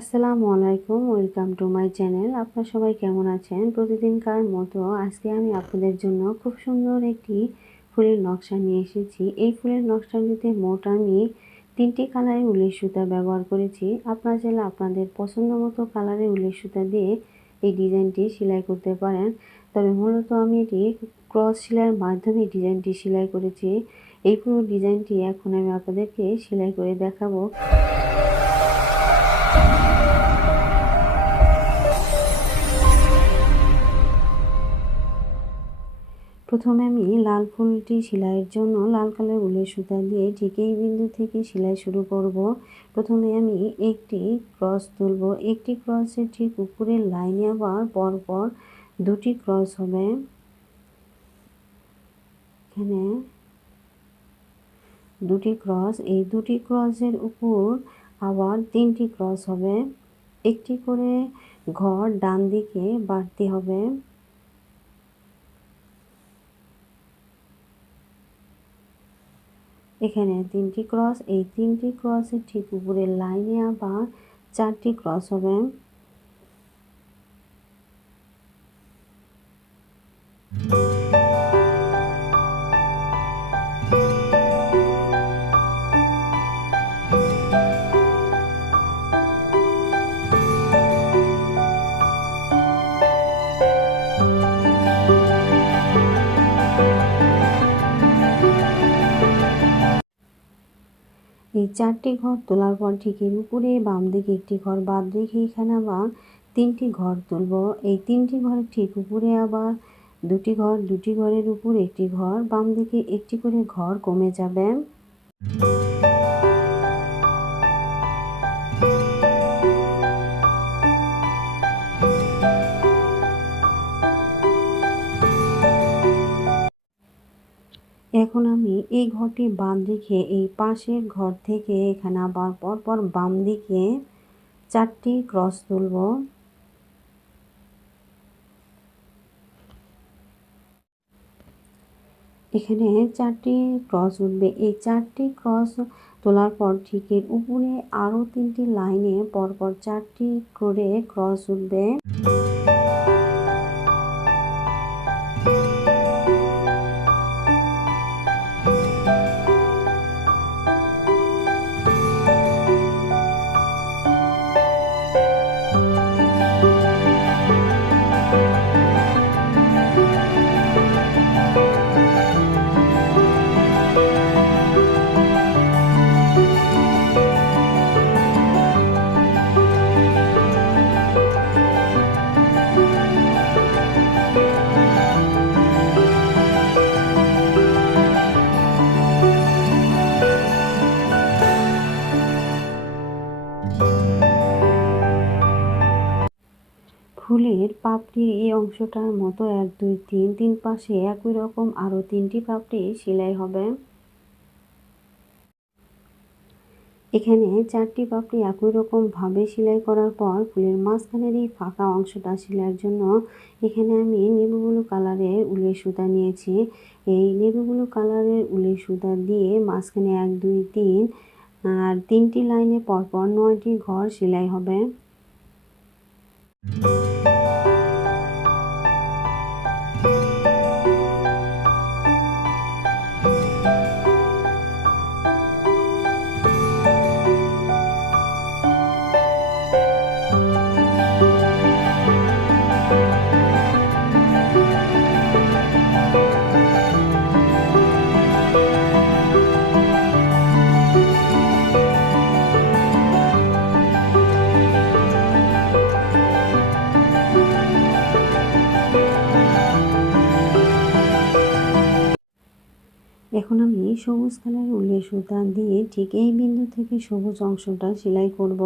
আসসালামু আলাইকুম, welcome to my channel. আপনারা সবাই কেমন আছেন? প্রতিদিনকার মতো আজকে আমি আপনাদের জন্য খুব সুন্দর একটি ফুলের নকশা নিয়ে এসেছি। এই ফুলের নকশাটিতে মোট আমি তিনটি কালারের উলের সুতা ব্যবহার করেছি। আপনারা চাইলে আপনাদের পছন্দ মতো কালারের উলের সুতা দিয়ে এই ডিজাইনটি সেলাই করতে পারেন। তবে মূলত আমি এটি ক্রস সেলাইয়ের মাধ্যমে ডিজাইনটি সেলাই করেছি। এই পুরো ডিজাইনটি এখন আমি আপনাদেরকে সেলাই করে দেখাবো। প্রথমে আমি লাল ফুলটি সেলাইয়ের জন্য লাল কালার উলের সুতা দিয়ে ঠিক এই বিন্দু থেকে সেলাই শুরু করব। প্রথমে আমি একটি ক্রস তুলব। একটি ক্রসের ঠিক উপরের লাইনে আবার পরপর দুটি ক্রস হবে। এখানে দুটি ক্রস। এই দুটি ক্রসের উপর আবার তিনটি ক্রস হবে। একটি করে ঘর ডান দিকে বাড়তি হবে। এখানে তিনটি ক্রস এই তিনটি ক্রসের ঠিক উপরে লাইনে আবার চারটি ক্রস হবে। এই চারটি ঘর তোলার পর ঠিক এর উপরে বাম দিকে একটি ঘর বাদ রেখে এখানে আবার তিনটি ঘর তুলব। এই তিনটি ঘরের ঠিক উপরে আবার দুটি ঘর, দুটি ঘরের উপর একটি ঘর, বাম দিকে একটি করে ঘর কমে যাবে। এখন আমি এই ঘরটি বাম দিকে, এই পাশের ঘর থেকে এখানে আবার পরপর বাম দিকে চারটি ক্রস তুলব। এখানে চারটি ক্রস উঠবে। এই চারটি ক্রস তোলার পর ঠিকের উপরে আরও তিনটি লাইনে পরপর চারটি করে ক্রস উঠবে। ফুলের পাপড়ির এই অংশটার মতো এক, দুই, তিন তিন পাশে একই রকম আরও তিনটি পাপড়ি সেলাই হবে। এখানে চারটি পাপড়ি একই রকম ভাবে সেলাই করার পর ফুলের মাঝখানের এই ফাঁকা অংশটা সেলাইয়ের জন্য এখানে আমি নেবু ব্লু কালারের উলের সুতা নিয়েছি। এই নেবু ব্লু কালারের উলের সুতা দিয়ে মাঝখানে এক, দুই, তিন আর তিনটি লাইনে পরপর নয়টি ঘর সেলাই হবে। এখন আমি সবুজ কালার উলের সুতা দিয়ে ঠিক এই বিন্দু থেকে সবুজ অংশটা সেলাই করব।